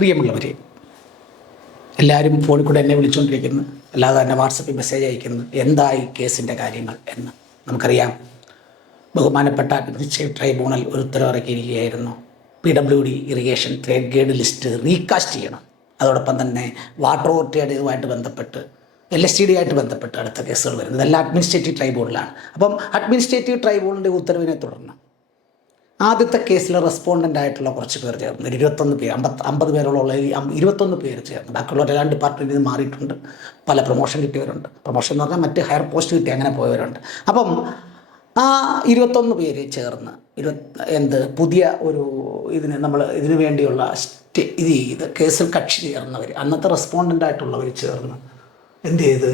പ്രിയമുള്ളവരെ എല്ലാവരും ഫോണിൽ കൂടെ എന്നെ വിളിച്ചുകൊണ്ടിരിക്കുന്നു. അല്ലാതെ തന്നെ വാട്സപ്പിൽ മെസ്സേജ് അയക്കുന്നു എന്തായി കേസിന്റെ കാര്യങ്ങൾ എന്ന് നമുക്കറിയാം. ബഹുമാനപ്പെട്ട അഡ്മിനിസ്ട്രേറ്റീവ് ട്രൈബ്യൂണൽ ഒരു ഉത്തരവിറക്കിയിരിക്കുകയായിരുന്നു. P W D irrigation trade grade list recast ചെയ്യണം. അതോടൊപ്പം തന്നെ വാട്ടർ അതോറിറ്റിയുടെ ഇതുമായിട്ട് ബന്ധപ്പെട്ട് എൽ എസ് ഡി ആയിട്ട് ബന്ധപ്പെട്ട് അടുത്ത കേസുകൾ വരുന്നത്. എല്ലാം അഡ്മിനിസ്ട്രേറ്റീവ് ട്രൈബ്യൂണലാണ് അപ്പം അഡ്മിനിസ്ട്രേറ്റീവ് ട്രൈബ്യൂണലിന്റെ ഉത്തരവിനെ തുടർന്ന് ആദ്യത്തെ കേസിൽ റെസ്പോണ്ടന്റ് ആയിട്ടുള്ള കുറച്ച് പേർ ചേർന്ന് ഇരുപത്തൊന്ന് പേര് അമ്പത്ത് അമ്പത് പേരോളം ഇരുപത്തൊന്ന് പേര് ചേർന്ന് ബാക്കിയുള്ള എല്ലാ ഡിപ്പാർട്ട്മെന്റിൽ നിന്ന് മാറിയിട്ടുണ്ട്. പല പ്രൊമോഷൻ കിട്ടിയവരുണ്ട്. പ്രൊമോഷൻ എന്ന് പറഞ്ഞാൽ മറ്റ് ഹയർ പോസ്റ്റ് കിട്ടി അങ്ങനെ പോയവരുണ്ട്. അപ്പം ആ ഇരുപത്തൊന്ന് പേര് ചേർന്ന് ഇരുപത് എന്ത് പുതിയ ഒരു ഇതിന് നമ്മൾ ഇതിനു വേണ്ടിയുള്ള സ്റ്റേ ഇത് ചെയ്ത് കേസിൽ കക്ഷി ചേർന്നവർ അന്നത്തെ റെസ്പോണ്ടന്റ് ആയിട്ടുള്ളവർ ചേർന്ന് എന്ത് ചെയ്ത്?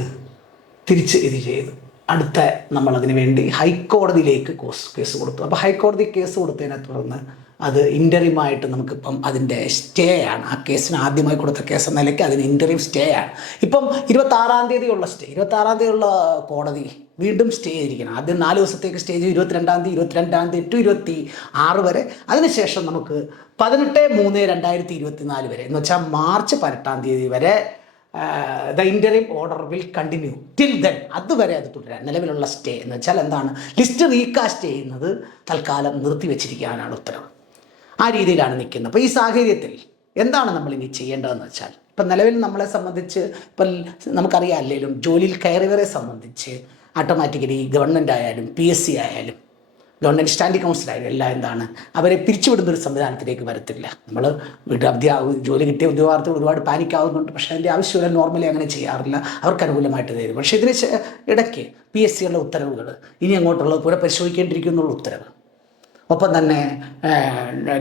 തിരിച്ച് ഇത് ചെയ്തു. അടുത്ത നമ്മളതിന് വേണ്ടി ഹൈക്കോടതിയിലേക്ക് കോസ് കേസ് കൊടുത്തു. അപ്പോൾ ഹൈക്കോടതി കേസ് കൊടുത്തതിനെ തുടർന്ന് അത് ഇന്ററിമായിട്ട് നമുക്കിപ്പം അതിന്റെ സ്റ്റേ ആണ്. ആ കേസിന് ആദ്യമായി കൊടുത്ത കേസ് എന്ന നിലയ്ക്ക് അതിന് ഇന്ററിം സ്റ്റേ ആണ്. ഇപ്പം ഇരുപത്താറാം തീയതിയുള്ള സ്റ്റേ ഇരുപത്താറാം തീയതിയുള്ള കോടതി വീണ്ടും സ്റ്റേ ചെയ്തിരിക്കണം. ആദ്യം നാല് ദിവസത്തേക്ക് സ്റ്റേ ചെയ്ത്. ഇരുപത്തിരണ്ടാം തീയതി ഇരുപത്തിരണ്ടാം തീയതി ടു ഇരുപത്തി ആറ് വരെ. അതിനുശേഷം നമുക്ക് പതിനെട്ട് മൂന്ന് രണ്ടായിരത്തി ഇരുപത്തി നാല് വരെ എന്ന് വെച്ചാൽ മാർച്ച് പതിനെട്ടാം തീയതി വരെ the interim order will continue till then അതുവരെ അത് തുടരാൻ. നിലവിലുള്ള സ്റ്റേ എന്ന് വെച്ചാൽ എന്താണ്? ലിസ്റ്റ് റീകാസ്റ്റ് ചെയ്യുന്നത് തൽക്കാലം നിർത്തിവെച്ചിരിക്കാനാണ് ഉത്തരവ്. ആ രീതിയിലാണ് നിൽക്കുന്നത്. അപ്പോൾ ഈ സാഹചര്യത്തിൽ എന്താണ് നമ്മൾ ഇനി ചെയ്യേണ്ടതെന്ന് വെച്ചാൽ ഇപ്പം നിലവിൽ നമ്മളെ സംബന്ധിച്ച് ഇപ്പം നമുക്കറിയാം അല്ലെങ്കിലും ജോലിയിൽ കയറിയവരെ സംബന്ധിച്ച് ഓട്ടോമാറ്റിക്കലി ഗവൺമെന്റ് ആയാലും പി എസ് സി ആയാലും ഗവൺമെന്റ് സ്റ്റാൻഡിംഗ് കൗൺസിലായാലും എല്ലാം എന്താണ് അവരെ പിരിച്ചുവിടുന്ന ഒരു സംവിധാനത്തിലേക്ക് വരത്തില്ല. നമ്മൾ വീട്ടിൽ അധ്യാ ജോലി കിട്ടിയ ഉദ്യോഗാർത്ഥികൾ ഒരുപാട് പാനിക് ആവുന്നുണ്ട്. പക്ഷേ അതിന്റെ ആവശ്യമില്ല നോർമലി അങ്ങനെ ചെയ്യാറില്ല. അവർക്ക് അനുകൂലമായിട്ട് തരും. പക്ഷേ ഇതിന് ഇടയ്ക്ക് പി എസ് സിയുടെ ഉത്തരവുകൾ ഇനി അങ്ങോട്ടുള്ളത് പുനഃപരിശോധിക്കേണ്ടിയിരിക്കുന്നുള്ള ഉത്തരവ്. ഒപ്പം തന്നെ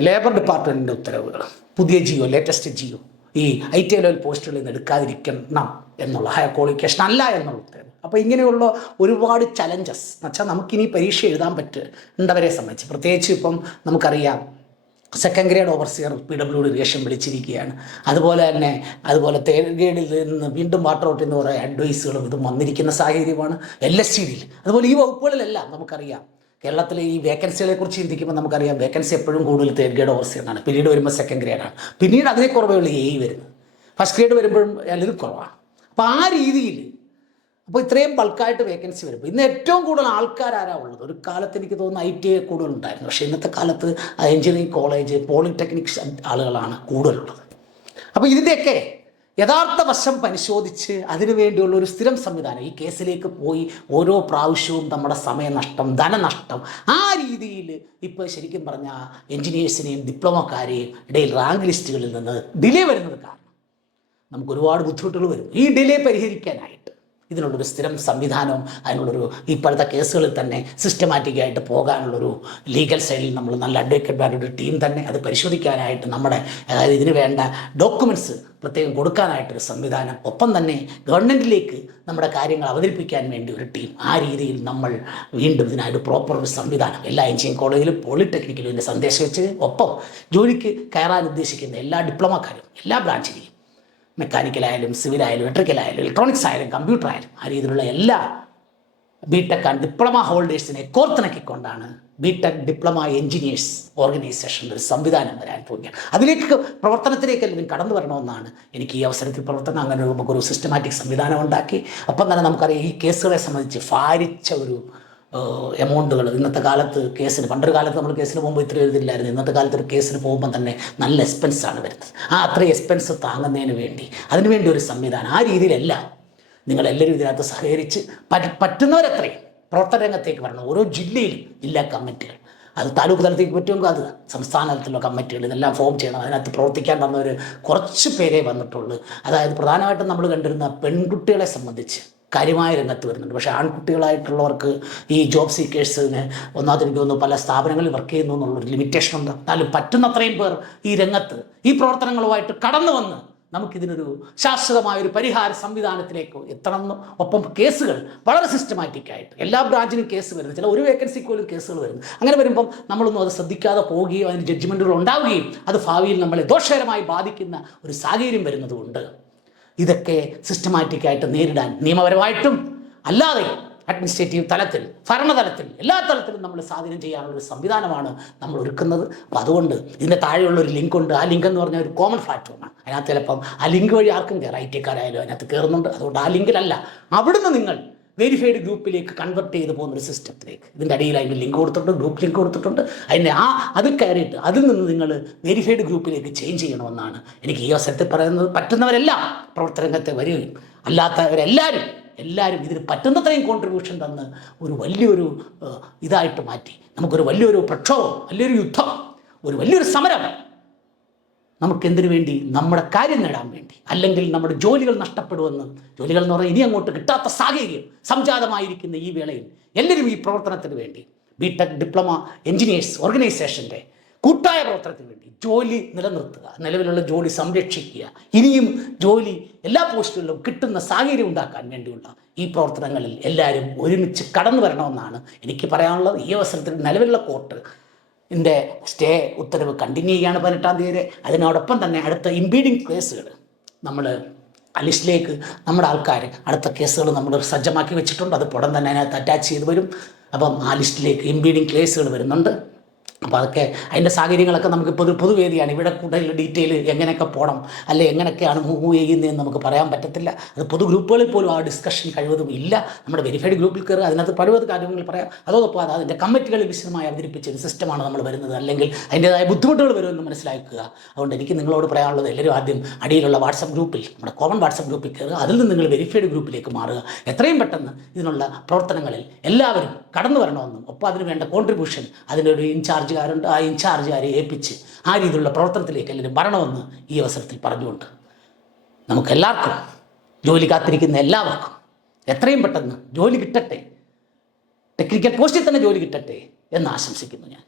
ലേബർ ഡിപ്പാർട്ട്മെന്റിന്റെ ഉത്തരവുകൾ പുതിയ ജിയോ ലേറ്റസ്റ്റ് ജിയോ ഈ ഐ ടി ലെവൽ പോസ്റ്റുകളിൽ നിന്ന് എടുക്കാതിരിക്കണം. എന്നുള്ള ഹയർ ക്വാളിഫിക്കേഷൻ അല്ല എന്നുള്ള ഉത്തരവ് അപ്പോൾ ഇങ്ങനെയുള്ള ഒരുപാട് ചലഞ്ചസ് എന്ന് വെച്ചാൽ നമുക്കിനി പരീക്ഷ എഴുതാൻ പറ്റുന്നവരെ സംബന്ധിച്ച്. പ്രത്യേകിച്ച് ഇപ്പം നമുക്കറിയാം second grade overseer P W D irrigation വിളിച്ചിരിക്കുകയാണ്. അതുപോലെ തന്നെ അതുപോലെ തേർഡ് ഗ്രേഡിൽ നിന്ന് വീണ്ടും വാട്ടർ ഔട്ട് എന്ന് പറയുന്ന അഡ്വൈസുകളും ഇതും വന്നിരിക്കുന്ന സാഹചര്യമാണ് എൽ എസ് ടി ഡിയിൽ അതുപോലെ ഈ വകുപ്പുകളിലെല്ലാം നമുക്കറിയാം കേരളത്തിലെ ഈ വേക്കൻസികളെ കുറിച്ച് ചിന്തിക്കുമ്പോൾ നമുക്കറിയാം വേക്കൻസി എപ്പോഴും കൂടുതൽ തേർഡ് ഗ്രേഡ് ഓവർസിയറാണ് പിന്നീട് വരുമ്പോൾ സെക്കൻഡ് ഗ്രേഡാണ് പിന്നീട് അതിനെ കുറവേ ഉള്ളൂ എ വരുന്നത്. ഫസ്റ്റ് ഗ്രേഡ് വരുമ്പോഴും അതിൽ കുറവാണ്. അപ്പോൾ ആ രീതിയിൽ അപ്പോൾ ഇത്രയും ബൾക്കായിട്ട് വേക്കൻസി വരും. ഇന്ന് ഏറ്റവും കൂടുതൽ ആൾക്കാരാരാ ഉള്ളത്? ഒരു കാലത്ത് എനിക്ക് തോന്നുന്നു ഐ ടി ഐ കൂടുതലുണ്ടായിരുന്നു പക്ഷേ ഇന്നത്തെ കാലത്ത് എഞ്ചിനീയറിംഗ് കോളേജ് പോളിടെക്നിക്സ് ആളുകളാണ് കൂടുതലുള്ളത്. അപ്പോൾ ഇതിന്റെയൊക്കെ യഥാർത്ഥ വശം പരിശോധിച്ച് അതിനു വേണ്ടിയുള്ള ഒരു സ്ഥിരം സംവിധാനം. ഈ കേസിലേക്ക് പോയി ഓരോ പ്രാവശ്യവും നമ്മുടെ സമയനഷ്ടം ധനനഷ്ടം ആ രീതിയിൽ ഇപ്പോൾ ശരിക്കും പറഞ്ഞാൽ എഞ്ചിനീയേഴ്സിനെയും ഡിപ്ലോമക്കാരെയും ഇടയിൽ റാങ്ക് ലിസ്റ്റുകളിൽ നിന്ന് ഡിലേ വരുന്നത് കാരണം. നമുക്ക് ഒരുപാട് ബുദ്ധിമുട്ടുകൾ വരും. ഈ ഡിലേ പരിഹരിക്കാനായിട്ട് ഇതിനുള്ളൊരു സ്ഥിരം സംവിധാനവും അതിനുള്ളൊരു ഇപ്പോഴത്തെ കേസുകളിൽ തന്നെ സിസ്റ്റമാറ്റിക്കായിട്ട് പോകാനുള്ളൊരു ലീഗൽ സൈഡിൽ നമ്മൾ നല്ല അഡ്വക്കേറ്റ്മാരുടെ ടീം തന്നെ അത് പരിശോധിക്കാനായിട്ട് നമ്മുടെ അതായത് ഇതിന് വേണ്ട ഡോക്യുമെന്റ്സ് പ്രത്യേകം കൊടുക്കാനായിട്ടൊരു സംവിധാനം ഒപ്പം തന്നെ ഗവൺമെന്റിലേക്ക് നമ്മുടെ കാര്യങ്ങൾ അവതരിപ്പിക്കാൻ വേണ്ടി ഒരു ടീം ആ രീതിയിൽ നമ്മൾ വീണ്ടും ഇതിനായിട്ട് പ്രോപ്പർ ഒരു സംവിധാനം എല്ലാ എഞ്ചിനീയറിംഗ് കോളേജിലും പോളിടെക്നിക്കിലും ഇതിന്റെ സന്ദേശം വെച്ച് ഒപ്പം ജോലിക്ക് കയറാൻ ഉദ്ദേശിക്കുന്ന എല്ലാ ഡിപ്ലോമക്കാരും എല്ലാ ബ്രാഞ്ചിലെയും മെക്കാനിക്കലായാലും സിവിലായാലും ഇലക്ട്രിക്കലായാലും ഇലക്ട്രോണിക്സ് ആയാലും കമ്പ്യൂട്ടർ ആയാലും ആ രീതിയിലുള്ള എല്ലാ ബി ടെക് ആൻഡ് ഡിപ്ലോമ ഹോൾഡേഴ്സിനെ കോർത്തിണക്കിക്കൊണ്ടാണ് B tech diploma engineers organisation ഒരു സംവിധാനം വരാൻ പോവുകയാണ്. അതിലേക്ക് പ്രവർത്തനത്തിലേക്ക് എല്ലാവരും കടന്നു വരണമെന്നാണ് എനിക്ക് ഈ അവസരത്തിൽ പ്രവർത്തനം അങ്ങനെ നമുക്കൊരു സിസ്റ്റമാറ്റിക് സംവിധാനം ഉണ്ടാക്കി. അപ്പം തന്നെ നമുക്കറിയാം ഈ കേസുകളെ സംബന്ധിച്ച് ഭാരിച്ച ഒരു എമൗണ്ടുകൾ ഇന്നത്തെ കാലത്ത് കേസിന് പണ്ടൊരു കാലത്ത് നമ്മൾ കേസിന് പോകുമ്പോൾ ഇത്ര എഴുതില്ലായിരുന്നു ഇന്നത്തെ കാലത്ത് ഒരു കേസിന് പോകുമ്പോൾ തന്നെ നല്ല എക്സ്പെൻസാണ് വരുന്നത്. ആ അത്രയും എക്സ്പെൻസ് താങ്ങുന്നതിന് വേണ്ടി അതിനുവേണ്ടി ഒരു സംവിധാനം. ആ രീതിയിലല്ല നിങ്ങളെല്ലാവരും ഇതിനകത്ത് സഹകരിച്ച് പറ്റ പറ്റുന്നവരത്രയും പ്രവർത്തന രംഗത്തേക്ക് വരണം. ഓരോ ജില്ലയിലും ജില്ലാ കമ്മിറ്റികൾ. അത് താലൂക്ക് തലത്തേക്ക് പറ്റുമെങ്കിൽ അത് സംസ്ഥാന തലത്തിലുള്ള കമ്മിറ്റികൾ. ഇതെല്ലാം ഫോം ചെയ്യണം. അതിനകത്ത് പ്രവർത്തിക്കാൻ വന്നവർ കുറച്ച് പേരെ വന്നിട്ടുള്ളൂ. അതായത് പ്രധാനമായിട്ടും നമ്മൾ കണ്ടിരുന്ന പെൺകുട്ടികളെ സംബന്ധിച്ച് കാര്യമായ രംഗത്ത് വരുന്നുണ്ട്. പക്ഷേ ആൺകുട്ടികളായിട്ടുള്ളവർക്ക് ഈ ജോബ് സീക്കേഴ്സിന് ഒന്നാമത് എനിക്ക് തോന്നുന്നു പല സ്ഥാപനങ്ങളിൽ വർക്ക് ചെയ്യുന്നു എന്നുള്ളൊരു ലിമിറ്റേഷൻ ഉണ്ട്. എന്നാലും പറ്റുന്നത്രയും പേർ ഈ രംഗത്ത് ഈ പ്രവർത്തനങ്ങളുമായിട്ട് കടന്നു വന്ന് നമുക്കിതിനൊരു ശാശ്വതമായ ഒരു പരിഹാര സംവിധാനത്തിലേക്ക് എത്തണം ഒപ്പം കേസുകൾ വളരെ സിസ്റ്റമാറ്റിക് ആയിട്ട് എല്ലാ ബ്രാഞ്ചിനും കേസ് വരുന്നു. ചില ഒരു വേക്കൻസിക്ക് പോലും കേസുകൾ വരുന്നു. അങ്ങനെ വരുമ്പം നമ്മളൊന്നും അത് ശ്രദ്ധിക്കാതെ പോവുകയും അതിന് ജഡ്ജ്മെന്റുകൾ ഉണ്ടാവുകയും അത് ഭാവിയിൽ നമ്മളെ ദോഷകരമായി ബാധിക്കുന്ന ഒരു സാഹചര്യം വരുന്നതുകൊണ്ട് ഇതൊക്കെ സിസ്റ്റമാറ്റിക്കായിട്ട് നേരിടാൻ നിയമപരമായിട്ടും അല്ലാതെ അഡ്മിനിസ്ട്രേറ്റീവ് തലത്തിൽ ഭരണതലത്തിൽ എല്ലാ തലത്തിലും നമ്മൾ സ്വാധീനം ചെയ്യാനുള്ള ഒരു സംവിധാനമാണ് നമ്മൾ ഒരുക്കുന്നത്. അപ്പോൾ അതുകൊണ്ട് ഇതിന്റെ താഴെയുള്ള ഒരു ലിങ്ക് ഉണ്ട് ആ ലിങ്ക് എന്ന് പറഞ്ഞാൽ ഒരു കോമൺ പ്ലാറ്റ്ഫോമാണ് അതിനകത്ത് ചിലപ്പം ആ ലിങ്ക് വഴി ആർക്കും കയറാം ഐ ടിക്കാരായാലും അതിനകത്ത് കയറുന്നുണ്ട് അതുകൊണ്ട് ആ ലിങ്കിലല്ല. അവിടുന്ന് നിങ്ങൾ വെരിഫൈഡ് ഗ്രൂപ്പിലേക്ക് കൺവെർട്ട് ചെയ്ത് പോകുന്ന ഒരു സിസ്റ്റത്തിലേക്ക് ഇതിന്റെ അടിയിൽ അതിന്റെ ലിങ്ക് കൊടുത്തിട്ടുണ്ട് ഗ്രൂപ്പ് ലിങ്ക് കൊടുത്തിട്ടുണ്ട്. അതിന്റെ ആ അതിൽ കയറിയിട്ട് അതിൽ നിന്ന് നിങ്ങൾ വെരിഫൈഡ് ഗ്രൂപ്പിലേക്ക് ചേഞ്ച് ചെയ്യണമെന്നാണ് എനിക്ക് ഈ അവസരത്തിൽ പറയുന്നത്. പറ്റുന്നവരെല്ലാം പ്രവർത്തനരംഗത്തെ വരികയും അല്ലാത്തവരെല്ലാവരും എല്ലാവരും ഇതിന് പറ്റുന്നത്രയും കോൺട്രിബ്യൂഷൻ തന്ന് ഒരു വലിയൊരു ഇതായിട്ട് മാറ്റി. നമുക്കൊരു വലിയൊരു പ്രക്ഷോഭം വലിയൊരു യുദ്ധം ഒരു വലിയൊരു സമരം നമുക്കെന്തിനു വേണ്ടി? നമ്മുടെ കാര്യം നേടാൻ വേണ്ടി. അല്ലെങ്കിൽ നമ്മുടെ ജോലികൾ നഷ്ടപ്പെടുമെന്ന്. ജോലികൾ എന്ന് പറഞ്ഞാൽ ഇനി അങ്ങോട്ട് കിട്ടാത്ത സാഹചര്യം സംജാതമായിരിക്കുന്ന ഈ വേളയിൽ എല്ലാവരും ഈ പ്രവർത്തനത്തിന് വേണ്ടി ബി ടെക് ഡിപ്ലോമ എഞ്ചിനീയേഴ്സ് ഓർഗനൈസേഷന്റെ കൂട്ടായ പ്രവർത്തനത്തിന് വേണ്ടി ജോലി നിലനിർത്തുക. നിലവിലുള്ള ജോലി സംരക്ഷിക്കുക. ഇനിയും ജോലി എല്ലാ പോസ്റ്റുകളിലും കിട്ടുന്ന സാഹചര്യം ഉണ്ടാക്കാൻ വേണ്ടിയുള്ള ഈ പ്രവർത്തനങ്ങളിൽ എല്ലാവരും ഒരുമിച്ച് കടന്നു വരണമെന്നാണ് എനിക്ക് പറയാനുള്ളത്. ഈ അവസരത്തിൽ നിലവിലുള്ള കോർട്ട് ഇതിന്റെ സ്റ്റേ ഉത്തരവ് കണ്ടിന്യൂ ചെയ്യുകയാണ് പതിനെട്ടാം തീയതി. അതിനോടൊപ്പം തന്നെ അടുത്ത ഇമ്പീഡിങ് കേസുകൾ നമ്മൾ ആ ലിസ്റ്റിലേക്ക് നമ്മുടെ ആൾക്കാർ അടുത്ത കേസുകൾ നമ്മൾ സജ്ജമാക്കി വെച്ചിട്ടുണ്ട്. അത് പുറം തന്നെ അതിനകത്ത് അറ്റാച്ച് ചെയ്ത് വരും. അപ്പം ആ ലിസ്റ്റിലേക്ക് ഇമ്പീഡിങ് കേസുകൾ വരുന്നുണ്ട്. അപ്പോൾ അതൊക്കെ അതിന്റെ സാഹചര്യങ്ങളൊക്കെ നമുക്ക് പൊതു പൊതുവേദിയാണ്. ഇവിടെ കൂടുതൽ ഡീറ്റെയിൽ എങ്ങനെയൊക്കെ പോകണം അല്ലെ എങ്ങനെയൊക്കെയാണ് മൂവ് ചെയ്യുന്നതെന്ന് നമുക്ക് പറയാൻ പറ്റത്തില്ല. അത് പൊതു ഗ്രൂപ്പുകളിൽ പോലും ആ ഡിസ്കഷൻ കഴിവതും ഇല്ല. നമ്മുടെ വെരിഫൈഡ് ഗ്രൂപ്പിൽ കയറി അതിനകത്ത് പഴുവത് കാര്യങ്ങൾ പറയാം. അതോടൊപ്പം അത് അതിന്റെ കമ്മിറ്റികളിൽ വിശദമായി അവതരിപ്പിച്ച ഒരു സിസ്റ്റമാണ് നമ്മൾ വരുന്നത്. അല്ലെങ്കിൽ അതിന്റേതായ ബുദ്ധിമുട്ടുകൾ വരുമെന്ന് മനസ്സിലാക്കുക. അതുകൊണ്ട് എനിക്ക് നിങ്ങളോട് പറയാനുള്ളത് എല്ലാവരും ആദ്യം അടിയിലുള്ള വാട്സപ്പ് ഗ്രൂപ്പിൽ നമ്മുടെ കോമൺ വാട്സപ്പ് ഗ്രൂപ്പിൽ കയറുക. അതിൽ നിന്ന് നിങ്ങൾ വെരിഫൈഡ് ഗ്രൂപ്പിലേക്ക് മാറുക. എത്രയും പെട്ടെന്ന് ഇതിനുള്ള പ്രവർത്തനങ്ങളിൽ എല്ലാവരും കടന്നു വരണമെന്നും ഒപ്പം അതിന് വേണ്ട കോൺട്രിബ്യൂഷൻ അതിനൊരു ഇൻചാർജുകാരുണ്ട് ആ ഇൻചാർജുകാരെ ഏൽപ്പിച്ച് ആ രീതിയിലുള്ള പ്രവർത്തനത്തിലേക്ക് എല്ലാവരും വരണമെന്ന് ഈ അവസരത്തിൽ പറഞ്ഞുകൊണ്ട് നമുക്കെല്ലാവർക്കും ജോലി കാത്തിരിക്കുന്ന എല്ലാവർക്കും എത്രയും പെട്ടെന്ന് ജോലി കിട്ടട്ടെ. ടെക്നിക്കൽ പോസ്റ്റിൽ തന്നെ ജോലി കിട്ടട്ടെ എന്ന് ആശംസിക്കുന്നു ഞാൻ.